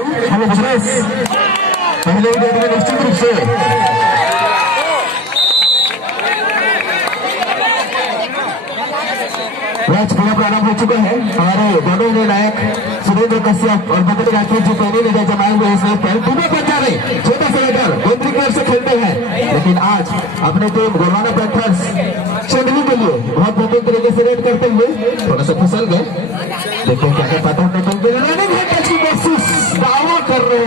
Hello business पहले ही date में निश्चित रूप से मैच पूरा प्रारंभ हो चुका है। हमारे दोनों निर्णायक सुरेंद्र कश्यप और बद्री राठौर जी पहले नजर जमाए हुए इस मैच पर दोनों पंजाबी छोटा सा लेकर गोत्री की ओर से खेलते हैं, लेकिन आज अपने टीम गोलवाना पैंथर्स चंदली के लिए बहुत बेहतरीन तरीके से रेड करते हुए थोड़ा सा फिसल गए। देखो क्या क्या पाता है दावा कर रहे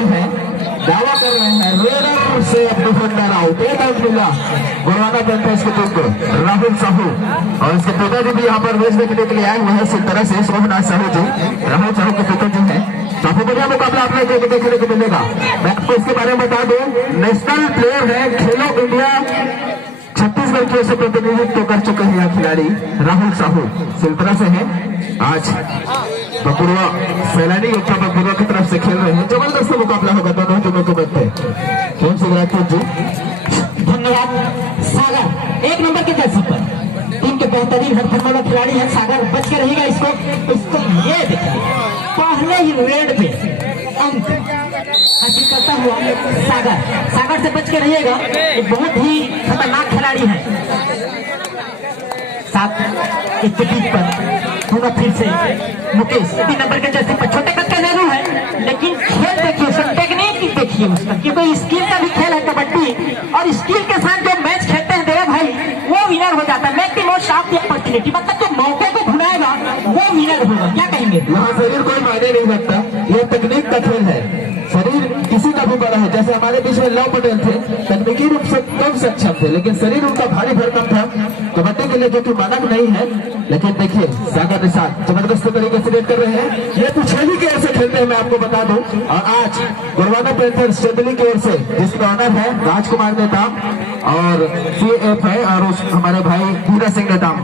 हैं रेडर से डिफेंडर आउट। एक आउट मिला गोलवाना पैंथर्स की टीम को राहुल साहू, और इसके पिताजी भी यहाँ पर मैच देखने के लिए आए हुए हैं इस तरह से सोमनाथ साहू जी, राहुल साहू के पिताजी हैं। काफी बढ़िया मुकाबला आपने देखने को मिलेगा। मैं आपको इसके बारे में बता दूं, नेशनल प्लेयर है, खेलो इंडिया छत्तीसगढ़ की ओर से प्रतिनिधित्व कर चुके हैं यह खिलाड़ी राहुल साहू सिलतरा से हैं। आज बकुड़वा सैलानी योद्धा बकुड़वा की तरफ से खेल रहे हैं। जबरदस्त मुकाबला होगा दोनों टीमों के मध्य। खेल से राठौर जी धन्यवाद। सागर एक नंबर के जर्सी पर टीम के बेहतरीन हरफन वाला खिलाड़ी है सागर, बच के रहेगा। इसको ये देखिए पहले ही रेड पे अंक हासिल करता हुआ सागर से बच के रहिएगा। एक बहुत ही खतरनाक खिलाड़ी है। सात इसके बीच पर पूरा फिर से मुकेश 3 नंबर के जैसे पर छोटे कद का जरूर है, लेकिन खेल देखिए उसका, टेक्निक देखिए उसका, क्योंकि स्किल का भी खेल है कबड्डी, और स्किल के साथ जो मैच खेलते हैं देवा भाई वो विनर हो जाता है। मैच की मोस्ट ऑफ द अपॉर्चुनिटी, मतलब जो मौके को भुनाएगा वो विनर होगा। क्या कहेंगे? यहाँ शरीर कोई मायने नहीं रखता, यह तकनीक का खेल है। शरीर किसी का भी बड़ा है, जैसे हमारे बीच में लव पटेल थे, तकनीकी रूप से कम सक्षम थे, लेकिन शरीर उनका भारी भरकम था कबड्डी के लिए, जो कि मानक नहीं है। लेकिन देखिए सागर के साथ जबरदस्त तरीके से रेड कर रहे हैं। ये पिछली की ओर से खेलते हैं, मैं आपको बता दूं। और आज गोलवाना पैंथर्स चंदली की ओर से जिसका ऑनर है राजकुमार नेताम और CF है, और उस हमारे भाई धीरा सिंह नेताम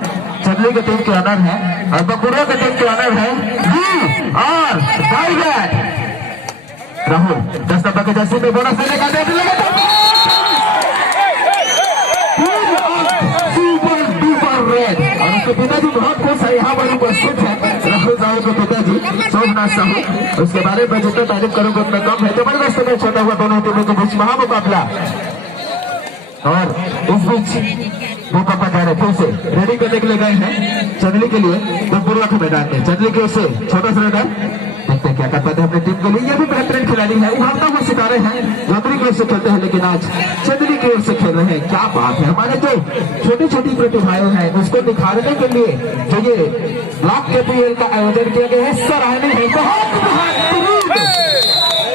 चंदली के टीम के ऑनर है, और बकुड़िया के टीम के ऑनर है और राहुल 10 नंबर के जर्सी में बोनस देने का सुपर डुपर रेड, और उसके पिताजी बहुत खुश है, यहाँ पर उपस्थित है राहुल साहू के पिताजी सोमनाथ साहू। उसके बारे में जितना तारीफ करूंगा उतना कम है। जबरदस्त मैच होता हुआ दोनों टीमों के बीच महामुकाबला, और इस बीच वो पापा जा रहे फिर से रेडी करने के लिए गए हैं चंदली के लिए बकुड़वा के मैदान में। चंदली की ओर से छोटा सा रेडर देखते हैं क्या कर पाते हैं अपनी टीम के लिए। ये भी बेहतरीन खिलाड़ी है, उभरता हुआ सितारे हैं, गोत्री की ओर से खेलते हैं, लेकिन आज चंदली की ओर से खेल रहे हैं। क्या बात है, हमारे जो छोटी छोटी प्रतिभाएं हैं उसको निखारने के लिए जो ये ब्लॉक KPL का आयोजन किया गया है, सराहनीय है। बहुत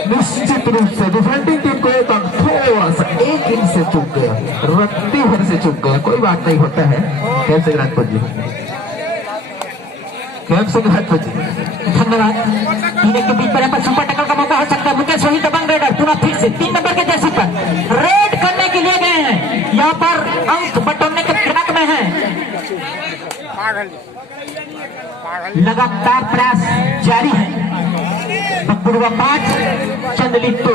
निश्चित रूप से डिफेंडिंग टीम को एक अंक थोड़ा सा 1 इंच से चूक गया, रत्ती भर से चूक गया, कोई बात नहीं होता है। खेल सिंह राजपूत जी, खेल सिंह राजपूत जी धन्यवाद। तीन के बीच पर सुपर टक्कर का मौका हो सकता है। मुकेश वही दबंग रेडर पुनः फिर से 3 नंबर के जर्सी पर रेड करने के लिए गए हैं। यहाँ पर अंक बटोरने के फिराक में है, लगातार प्रयास जारी है। बकुड़वा 5 चंदली 2।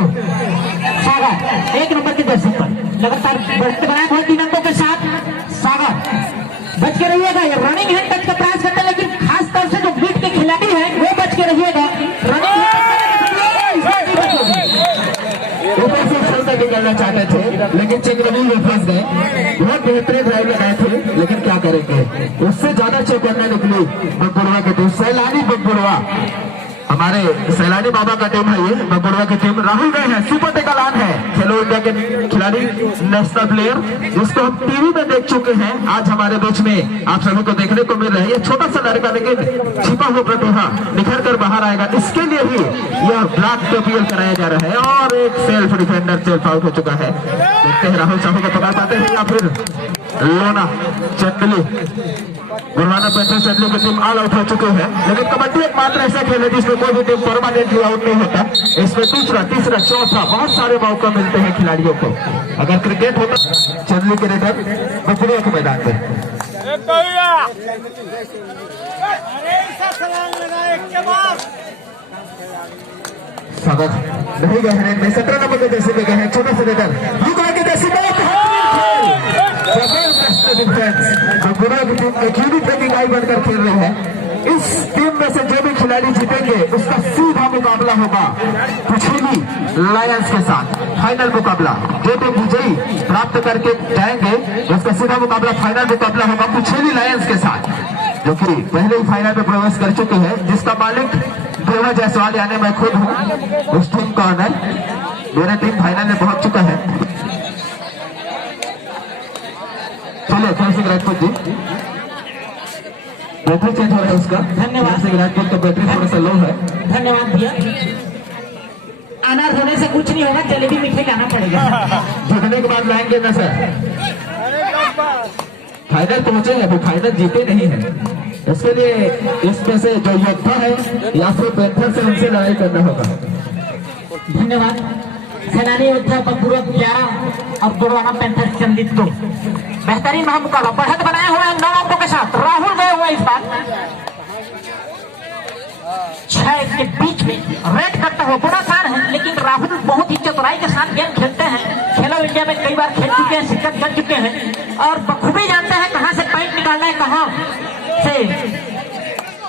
सागर 1 नंबर के जर्सी पर लगातार बढ़ते बनाए हुए 3 अंकों के साथ सागर बच के रहिएगा। ये रनिंग हैंड टच का प्रयास करते हैं, लेकिन खास तौर से जो बीट के खिलाड़ी हैं वो बच के रहिएगा। रनिंग ऊपर से खेलते निकलना चाहते थे, लेकिन चंद्रवीर में फंस गए। बहुत बेहतरीन ड्राइव लगाए थे, लेकिन क्या करेंगे, उससे ज्यादा चौकन्ना निकली बकुड़वा की टीम। सैलानी बकुड़वा हमारे सैलानी बाबा का टीम है, ये बकुड़वा की टीम। राहुल गए हैं, सुपर टेकलान है, खेलो इंडिया के खिलाड़ी, नेशनल प्लेयर, जिसको हम टीवी में देख चुके हैं। आज हमारे बीच में आप सभी को देखने को मिल रहा है। ये छोटा सा लड़का, लेकिन छिपा हुआ प्रतिभा निखर कर बाहर आएगा, इसके लिए ही यह ब्लॉक KPL कराया जा रहा है। और एक सेल्फ डिफेंडर सेल्फ आउट हो चुका है। देखते हैं राहुल साहू को पकड़ पाते हैं या फिर लोना चंदली गोलवाना पैंथर्स चंदली की टीम ऑल आउट हो चुके हैं। लेकिन कबड्डी एक मात्र ऐसा खेल है जिसमें कोई भी टीम परमानेंटली आउट नहीं होता। इसमें दूसरा, तीसरा, चौथा बहुत सारे मौका मिलते हैं खिलाड़ियों को। अगर क्रिकेट होता चंदली के रेडर बकुड़वा के मैदान पर सागर नहीं गए हैं, 17 नंबर के जैसे में गए हैं, छोटा सा रेडर ब्लू कलर के जैसे बनकर खेल रहे हैं। इस टीम में से जो भी खिलाड़ी जीतेंगे उसका सीधा मुकाबला होगा पिछले लायंस के साथ फाइनल मुकाबला। जो टीम विजयी प्राप्त करके जाएंगे उसका सीधा मुकाबला फाइनल मुकाबला होगा पुछेली लायंस के साथ, जो कि पहले ही फाइनल में प्रवेश कर चुके हैं, जिसका मालिक देवा जायसवाल यानी मैं खुद हूँ। उस टीम का ऑनर, मेरा टीम फाइनल में पहुंच चुका है। चलो कौन सिंह राजपूत जी, बैटरी चेंज हो रहा है उसका। धन्यवाद। सिंह राजपूत का बैटरी थोड़ा सा लो है। धन्यवाद भैया। अनार होने से कुछ नहीं होगा, जलेबी मीठे लाना पड़ेगा। जीतने के बाद लाएंगे ना सर। फाइनल पहुंचे हैं, वो फाइनल जीते नहीं है, इसके लिए इसमें से जो योद्धा है या फिर पैंथर से उनसे लड़ाई करना होगा। धन्यवाद। सेनानी योद्धा बकबुरा 11 और गुरवाना पैंथर संदित 2। बेहतरीन महामुकाबला बढ़त बनाए हुए हैं 9 अंकों के साथ। राहुल गए हुए इस बार 6 के बीच में रेड करता हुआ बड़ा आसान है, लेकिन राहुल बहुत ही चतुराई के साथ गेम खेलते हैं। खेलो इंडिया में कई बार खेल चुके हैं, शिरकत कर चुके हैं और बखूबी जानते हैं कहां से पॉइंट निकालना है, कहां से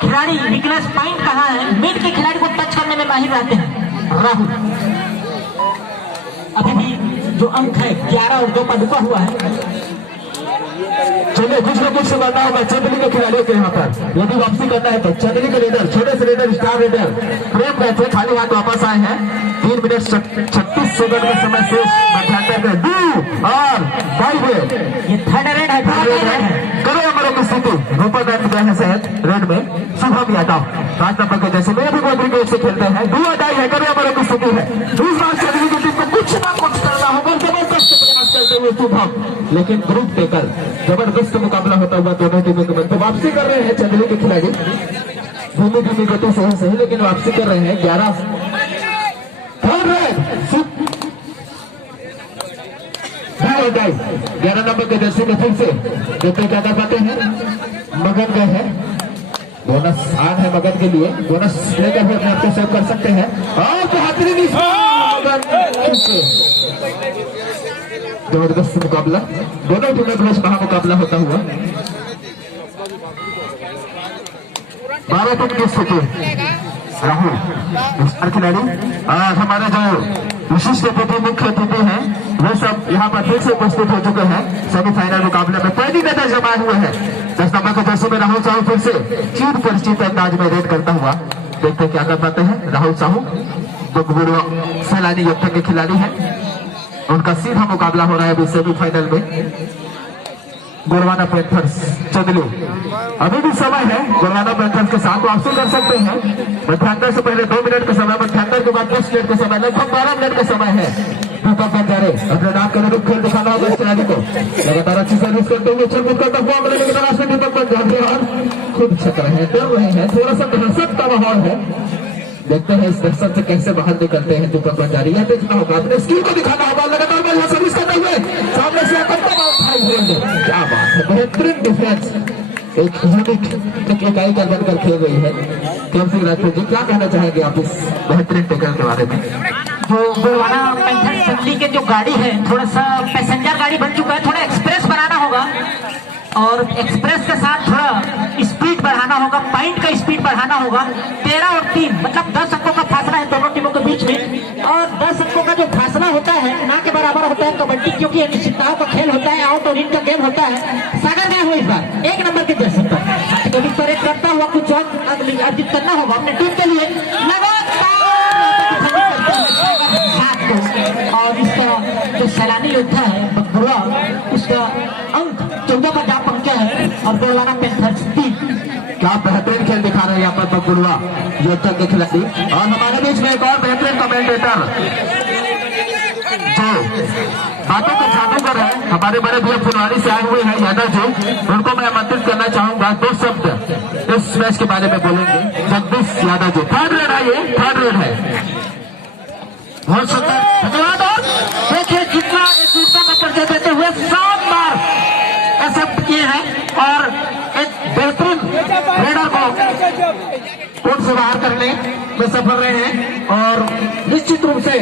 खिलाड़ी वीकनेस पॉइंट कहां है। मिड के खिलाड़ी को टच करने में माहिर रहते हैं राहुल। अभी भी जो अंक है 11 और 2 पर रुका हुआ है। चलिए कुछ न कुछ से करना होगा चंदली के खिलाड़ियों के यहाँ पर। यदि वापसी करना है तो चंदली के लीडर, छोटे से लीडर, स्टार लीडर प्रेम गए थे, खाली हाथ वापस आए हैं। 3 मिनट 36 सेकंड का समय शेष। मध्यांतर में 2 और 5 ये थर्ड रेड है, करो हमारे की स्थिति। रूपा दत्त गए हैं शायद रेड में। शुभम यादव 5 नंबर के जैसे मेरे भी गोदरी के से खेलते हैं। 2 अटाई है, करो हमारे की स्थिति है। इस बार चंदली की टीम को कुछ ना कुछ करना होगा, जबरदस्त प्रयास करते हुए शुभम, लेकिन ग्रुप टेकर जबरदस्त मुकाबला होता हुआ दोनों टीमों के मध्य। वापसी कर रहे हैं चंदली के खिलाड़ी, धीमी धीमी गति से सही, लेकिन वापसी कर रहे हैं। 11 नंबर के जर्सी में फिर से देखते क्या कर पाते हैं। मगन गए हैं, बोनस 8 है मगन के लिए, बोनस लेकर भी अपने आप को सेव कर सकते हैं। और बेहतरीन जबरदस्त मुकाबला, दोनों टीमों के बीच महामुकाबला होता हुआ। 12 टीम की स्थिति। राहुल स्टार खिलाड़ी और हमारे जो विशिष्ट अतिथि मुख्य अतिथि हैं वो सब यहाँ पर फिर से उपस्थित हो चुके हैं। सेमीफाइनल मुकाबले में पहली नजर जमा हुए हैं। 10 नंबर के जैसे में राहुल साहू फिर से चीर परिचित अंदाज में रेड करता हुआ, देखते क्या कर पाते हैं। राहुल साहू जो सैलानी योद्धा के खिलाड़ी हैं, उनका सीधा मुकाबला हो रहा है अभी सेमीफाइनल में। गुरवाना पैंथर्स चंदली, अभी भी समय है गुरवाना पैंथर्स के साथ वापसी कर सकते हैं। मध्यांतर से पहले 2 मिनट का समय, मध्यांतर के बाद 10 मिनट का समय, लगभग 12 मिनट का समय है। दीपक बंजारे अपने नाम के अनुरूप खेल दिखाना होगा इस खिलाड़ी को। लगातार अच्छी सर्विस करते हुए छल करता हुआ मिलने की तलाश में दीपक बंजारे और खुद छक रहे हैं, डर रहे हैं, थोड़ा सा दहशत का माहौल है। देखते हैं इस दहशत से कैसे बाहर निकलते हैं दीपक बंजारी। यह देखना होगा, अपने स्किल को दिखाना होगा। लगातार बढ़िया सर्विस करते हुए सामने से क्या बात है, बेहतरीन डिफेंस, एक यूनिक इकाई का बनकर खेल रही है। केम सिंह राजपूत जी, क्या कहना चाहेंगे आप इस बेहतरीन टेकल के बारे में? जो गुरवाना पैंथर चंदली के जो गाड़ी है, थोड़ा सा पैसेंजर गाड़ी बन चुका है, थोड़ा एक्सप्रेस बनाना होगा और एक्सप्रेस के साथ थोड़ा स्पीड बढ़ाना होगा, पॉइंट का स्पीड बढ़ाना होगा। 13 और 3 मतलब 10 अंकों का फासला है दोनों टीमों के बीच में। और 10 अंकों का जो फासला होता है ना के बराबर होता है कबड्डी, क्योंकि अनिश्चितताओं का खेल होता है, आउट और इन का गेम होता है। सागर गए हुए इस बार 1 नंबर के जर्सी पर कभी परेड करता हुआ कुछ और अर्जित करना होगा अपने टीम के लिए। और इसका जो सैलानी योद्धा है बकबुरा, उसका अंक 14 पर जा पहुंचा है। और गुरवाना पैंथर्स 3। क्या बेहतरीन खेल दिखा रहे हैं यहाँ पर बकबुरा योद्धा के खिलाड़ी। और हमारे बीच में एक और बेहतरीन कमेंटेटर जो बातों को जादू कर रहे हैं, हमारे बड़े भैया फुलवारी से आए हुए हैं यादव जी, उनको मैं आमंत्रित करना चाहूंगा। 2 शब्द इस मैच के बारे में बोलेंगे। जगदीश यादव जी, 3rd रेड है, ये 3rd रेड है। बहुत सुंदर, धन्यवाद। और देखिए जितना दूसरा का परिचय देते हुए 7 बार एक्सेप्ट किए हैं और एक बेहतरीन रेडर को कोर्ट से बाहर करने में सफल रहे हैं। और निश्चित रूप से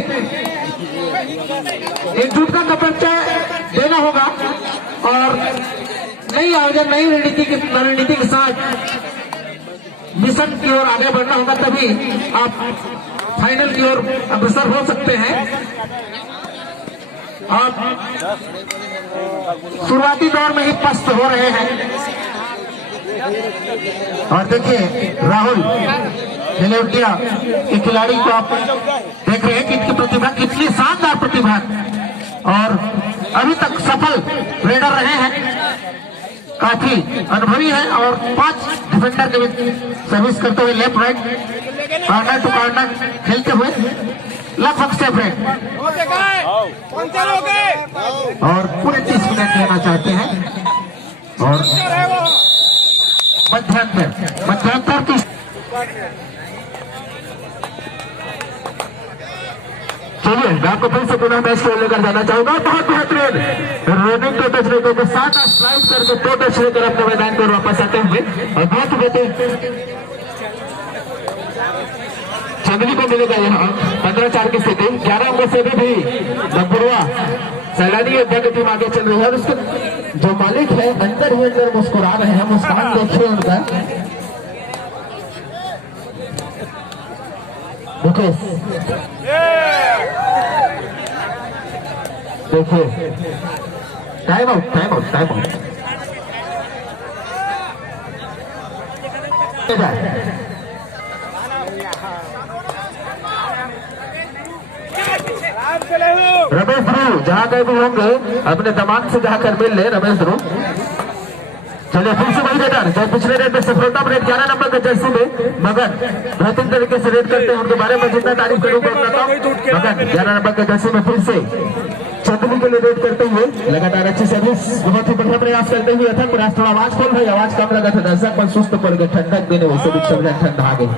एकजुटता का परिचय देना होगा और नई आयोजन, नई रणनीति के साथ मिशन की ओर आगे बढ़ना होगा, तभी आप फाइनल की ओर अग्रसर हो सकते हैं। आप शुरुआती दौर में ही पस्त हो रहे हैं। और देखिए राहुल इंडिया के खिलाड़ी को आप देख रहे हैं कि इनकी प्रतिभा कितनी शानदार प्रतिभा है और अभी तक सफल रेडर रहे हैं, काफी अनुभवी है और 5 डिफेंडर के भी सर्विस करते हुए left right corner to corner खेलते हुए लगभग सेफ है और पूरे 30 मिनट लेना चाहते हैं। और मध्यांतर की चलिए मैं आपको फिर से पुनः मैच को लेकर जाना चाहूंगा। बहुत बेहतरीन रनिंग के टच लेकर के साथ स्लाइड करके 2 टच लेकर अपने मैदान पर वापस आते हुए और बहुत बेहतरीन चंदली को मिलेगा यहाँ 15-4 की स्थिति। 11 अंकों से भी बगबुरुआ सैलानी योद्धा की टीम आगे चल रही है और उसके जो मालिक है अंदर ही अंदर मुस्कुरा रहे हैं। मुस्कान देखिए उनका। मुकेश देखिए time out time out time out. Ramesh Dhruv जहाँ कहीं भी होंगे अपने दमाद से जाकर मिल ले रमेश ध्रुव। चलिए फिर से वही रेडर जो पिछले रेड में सफलता रेड 11 नंबर के जर्सी में मगन बेहतरीन तरीके से रेड करते हैं। उनके बारे में जितना तारीफ करूंगा उतना मगन 11 नंबर के जर्सी में फिर से चंदनी के लिए रेड करते हुए लगातार अच्छी सर्विस बहुत ही बढ़िया प्रयास करते हुए अथक प्रयास। थोड़ा आवाज खोल भाई, आवाज कम लगा था दर्शक पर सुस्त पड़ गए, ठंडक देने वैसे भी सब ठंड आ गई।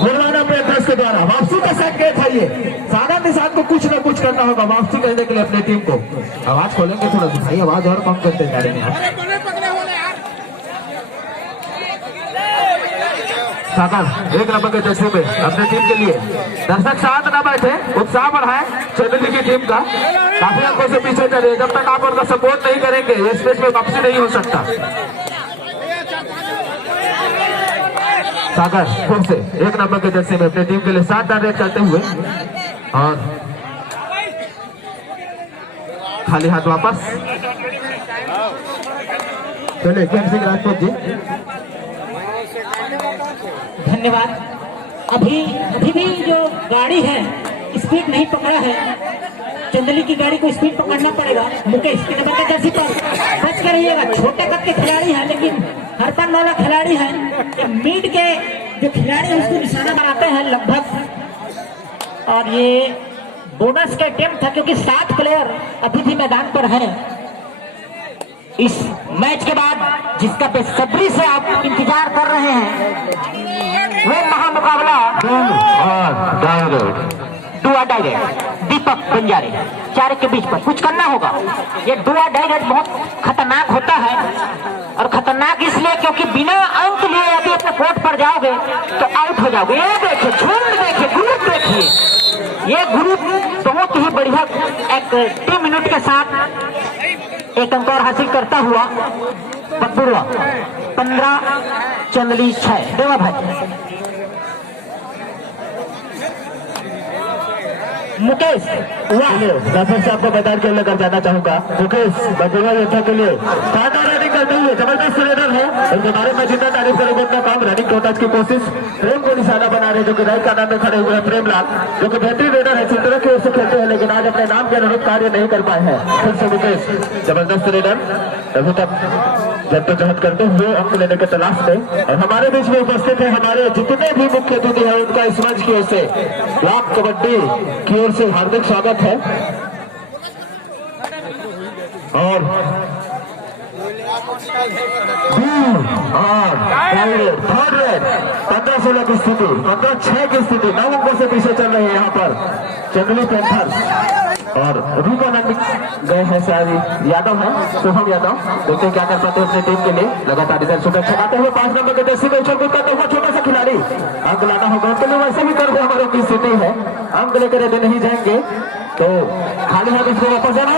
गुरुवाना प्रेस के द्वारा वापसी का संकेत है ये। सारा निशान को कुछ न कुछ करना होगा वापसी करने के लिए अपनी टीम को। आवाज खोलेंगे थोड़ा सा भाई, आवाज और कम करते जा रहे हैं। सागर 1 नंबर के जर्सी में अपनी टीम के लिए दर्शक शांत न बैठे, उत्साह बढ़ाए चंदली की टीम का। काफी अंकों से पीछे चले, जब तक आप उनका सपोर्ट नहीं करेंगे इस मैच में वापसी नहीं हो सकता। सागर फिर से 1 नंबर के जर्सी में अपनी टीम के लिए 7 रेड करते हुए और खाली हाथ वापस। चलिए गेम सिंह राजपूत जी धन्यवाद। अभी भी जो गाड़ी है स्पीड नहीं पकड़ा है, चंदली की गाड़ी को स्पीड पकड़ना पड़ेगा। मुकेश के नंबर का जर्सी पर बच कर रहिएगा। छोटे कद के खिलाड़ी है लेकिन हरपन वाला खिलाड़ी है। मीड के जो खिलाड़ी है उसको निशाना बनाते हैं लगभग। और ये बोनस का अटेम्प्ट था क्योंकि 7 प्लेयर अभी भी मैदान पर हैं। इस मैच के बाद जिसका बेसब्री से आप इंतजार कर रहे हैं वो महामुकाबला डुआ डायरेक्ट दीपक बंजारे 4 के बीच पर कुछ करना होगा। ये डुआ डायरेक्ट बहुत खतरनाक होता है और खतरनाक इसलिए क्योंकि बिना अंक लिए यदि अपने कोर्ट पर जाओगे तो आउट हो जाओगे। ये देखिए झुंड देखिए ग्रुप देखिए, ये ग्रुप बहुत ही बढ़िया एक टीम मिनट के साथ 1 अंक और हासिल करता हुआ बगबुरुआ 15 चंदली 6। देवा भाई मुकेश दर्शक से आपको मैदान के लिए कर जाना चाहूंगा। मुकेश बगबुरुआ योद्धा के लिए शानदार रनिंग करते हुए जबरदस्त रेडर है। उनके बारे में जितना तारीफ करेंगे उतना कम। रनिंग टू टच की कोशिश, प्रेम को निशाना बना रहे जो कि राइट कार्नर में खड़े हुए हैं प्रेमलाल, जो कि बेहतरीन रेडर है। चित्रा की ओर से खेलते हैं लेकिन आज अपने नाम के अनुरूप कार्य नहीं कर पाए हैं। फिर से मुकेश जबरदस्त रेडर अभी तक जद्दोजहद करते हुए अंक लेने के तलाश में। और हमारे बीच में उपस्थित है हमारे जितने भी मुख्य अतिथि हैं उनका इस मंच की ओर से ब्लॉक कबड्डी की ओर से हार्दिक स्वागत है। और 15-16 की स्थिति, 15-6 की स्थिति, 9 अंकों से पीछे चल रहे हैं यहाँ पर चंदली पैंथर्स। और रूपा नंद गए हैं शायद यादव है शुभम यादव, देखते हैं क्या कर पाते हैं अपनी टीम के लिए। लगातार इधर सुबह छकाते हुए 5 नंबर के जर्सी में उछल कूद करता हुआ छोटा सा खिलाड़ी अंक लाना होगा उनके लिए। वैसे भी कर दे हमारे की स्थिति है, अंक लेकर यदि नहीं जाएंगे तो खाली हाथ इसको वापस जाना।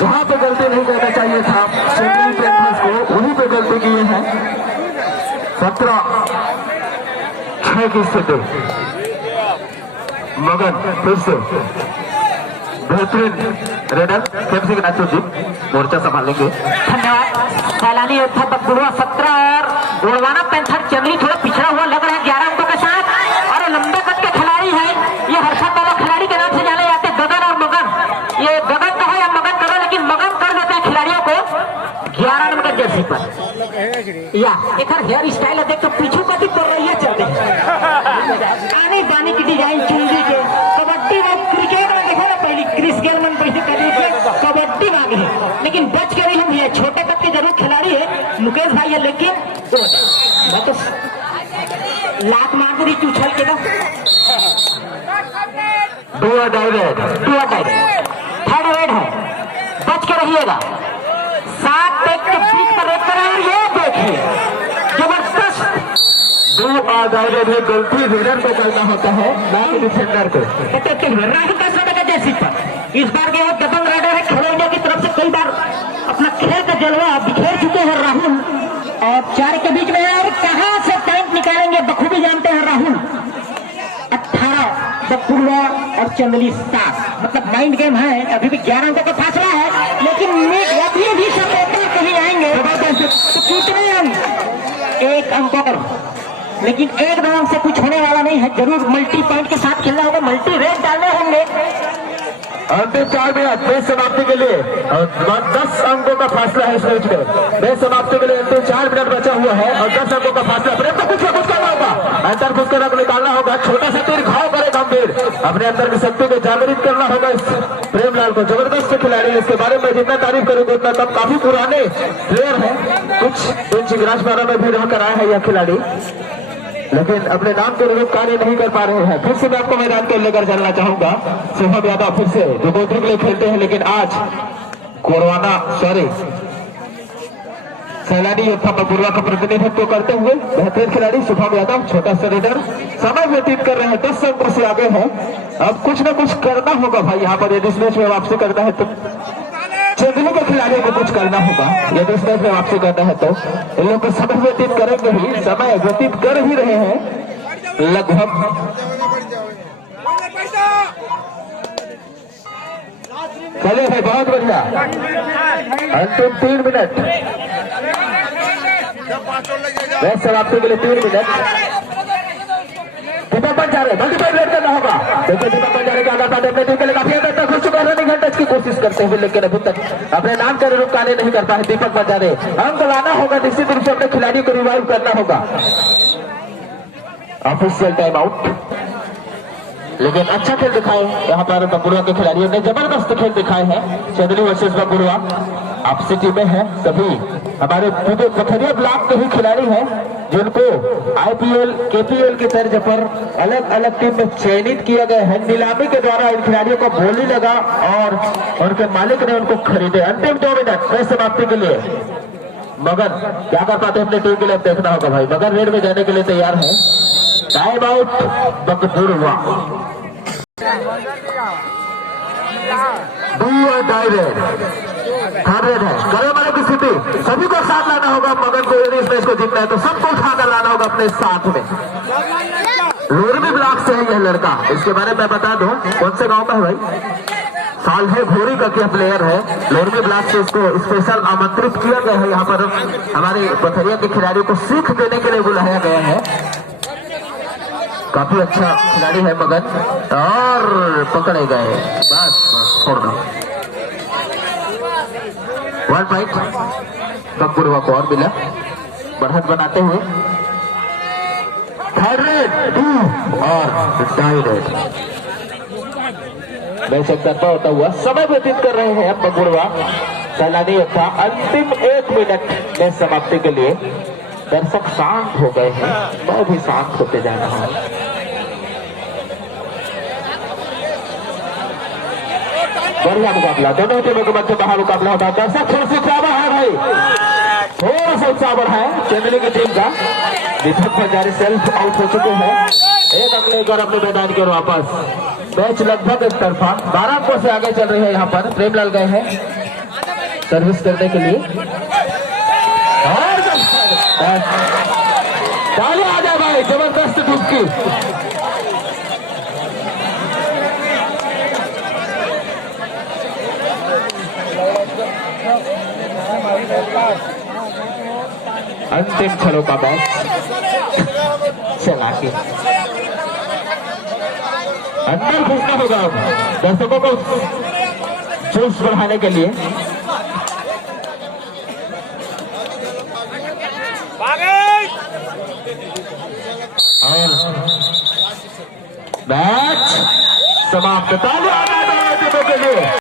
जहाँ पे गलती नहीं करना चाहिए था चंदली पैंथर्स को वहीं पे गलती की है। 17-6 की स्थिति। मगन फिर से बेहतरीन रेडर खेम सिंह नाचू जी मोर्चा संभालेंगे। धन्यवाद। सैलानी योद्धा बबुआ 17 और गोड़वाना पैंथर चंद्री थोड़ा पिछड़ा हुआ लग रहा है 11 अंकों के साथ। और लंबे कद के खिलाड़ी है, ये हर्षद वाला खिलाड़ी के नाम से जाने जाते गगन और मगन। ये गगन कहो या मगन करो, लेकिन मगन कर देते हैं खिलाड़ियों को 11 नंबर जर्सी पर। या एक हेयर स्टाइल है, देख तो पीछू कटी कर रही है चलते आने बानी की डिजाइन चुनरी के। कबड्डी में क्रिकेट में देखो ना पहले क्रिस गेलमैन पैसे कबड्डी मांगे है, लेकिन बच के नहीं हम ये छोटे कद के जरूर खिलाड़ी है मुकेश भाई है, लेकिन मैं तो लात मार रही थी उछल के। डुआ डायरेक्ट थर्ड रेड है, बच के रहिएगा। 7 टेक के बीच पर रेड करें और ये देखिए जबरदस्त डुआ डायरेक्ट में गलती रेडर को करना होता है ना कि डिफेंडर को। राहुल का समय का जैसी पर इस बार के वो दबंग राइडर है, खेलो इंडिया की तरफ से कई बार अपना खेल का जलवा बिखेर चुके हैं राहुल, और 4 के बीच में है। और कहां से पॉइंट निकालेंगे बखूबी जानते हैं राहुल। 18 बकुड़वा और चंदली 7, मतलब माइंड गेम है। अभी भी 11 अंकों का फासला है, लेकिन अभी भी सफलता कहीं आएंगे तो कितने अंक? 1 अंक पर, लेकिन 1 रन से कुछ होने वाला नहीं है। जरूर मल्टी पॉइंट के साथ खेलना होगा, मल्टी रेट डालने होंगे। अंतिम 4 मिनट मैच समाप्ति के लिए और 10 अंकों का फासला है इस मैच में। मैच समाप्ति के लिए अंतिम 4 मिनट बचा हुआ है और 10 अंकों का फासला। प्रेम तो कुछ करना होगा, अंतर कुछ करना निकालना होगा। छोटा सा तीर घाव करे गंभीर, अपने अंदर की शक्ति को जागृत करना होगा इस प्रेमलाल को। जबरदस्त खिलाड़ी, इसके बारे में जितना तारीफ करोगे उतना कम। काफी पुराने प्लेयर है, कुछ इंच राजपारा में भी रहकर आया है यह खिलाड़ी, लेकिन अपने नाम के अनुरूप कार्य नहीं कर पा रहे हैं। फिर से मैं आपको मैदान को लेकर चलना चाहूंगा। शुभम यादव फिर से जो गोत्री के लिए खेलते हैं, लेकिन आज गोड़वाना सैलानी योद्धा बबुआ का प्रतिनिधित्व करते हुए बेहतरीन खिलाड़ी शुभम यादव, छोटा सा रेडर समय व्यतीत कर रहे हैं। 10 अंकों से आगे हैं। अब कुछ न कुछ करना होगा भाई यहाँ पर, यदि इस मैच में वापसी करना है तो चंदली के खिलाड़ियों को कुछ करना होगा। यदि इस मैच में वापसी करना है तो इन लोग को समय व्यतीत करेंगे ही, समय व्यतीत कर ही रहे हैं लगभग। चलिए भाई, बहुत बढ़िया। अंतिम 3 मिनट मैच समाप्ति के लिए 3 मिनट। दीपक बंजारे मल्टीप्लाई रेड करना होगा। देखिए दीपक बंजारे के आधार पर अपने टीम के लिए काफी अंदर तक घुस चुका है, रनिंग टच की कोशिश करते हुए, लेकिन अभी तक अपने नाम के अनुरूप कार्य नहीं कर पाए दीपक बंजारे। अंक लाना होगा, निश्चित रूप से अपने खिलाड़ियों को रिवाइव करना होगा। ऑफिशियल टाइम आउट, लेकिन अच्छा खेल दिखाए यहाँ पर बबुआ के खिलाड़ियों ने, जबरदस्त खेल दिखाए हैं। चंदली वर्सेस बबुआ आपसी टीमें हैं, सभी हमारे पूरे पथरिया ब्लॉक के ही खिलाड़ी हैं, जिनको IPL KPL की तर्ज पर अलग अलग टीम में चयनित किया गया है। नीलामी के द्वारा इन खिलाड़ियों को बोली लगा और उनके मालिक ने उनको खरीदे। अंतिम 2 मिनट मैच समाप्ति के लिए मगन क्या कर पाते हैं अपनी टीम के लिए, देखना होगा भाई। मगन रेड में जाने के लिए तैयार है। टाइम आउट बकदुरवा। डायरेक्ट थर्ड रेड है, करे वाले की स्थिति सभी को साथ लाना होगा। मगन को यदि इस मैच को जीतना है तो सबको उठाकर लाना होगा अपने साथ में। लोरमी ब्लॉक से है यह लड़का, इसके बारे में बता दूं कौन से गांव का है भाई। साल है घोरी का क्या प्लेयर है, लोरमी ब्लॉक से इसको स्पेशल आमंत्रित किया गया है। यहाँ पर हमारे पथरिया के खिलाड़ियों को सीख देने के लिए बुलाया गया है। काफी अच्छा खिलाड़ी है मगन, और पकड़े गए, बस छोड़ दो। 1 पॉइंट बबुआ को और मिला, बढ़त बनाते हुए। थर्ड रेड 2 और डायरेक्ट मैच करता होता हुआ समय व्यतीत कर रहे हैं बबुआ सैलानी योद्धा। अंतिम 1 मिनट मैच समाप्ति के लिए। दर्शक शांत हो गए हैं, मैं भी शांत होते जा रहा हूं। बढ़िया मुकाबला, दोनों टीमों के मध्य बाहर मुकाबला होता है। दर्शक थोड़ा सा उत्साह है भाई, थोड़ा सा उत्साह है चंदली की टीम का। दीपक बंजारे सेल्फ आउट हो चुके हैं। एक अंक लेकर अपने मैदान के वापस। मैच लगभग एक तरफा, 12 अंकों से आगे चल रही है। यहाँ पर प्रेमलाल गए हैं सर्विस करने के लिए। और भाई जबरदस्त डुबकी। अंतिम छलों का मैच चला के अंदर घुसना होगा अब दर्शकों को जोश बढ़ाने के लिए। और मैच समाप्त। तालियां के लिए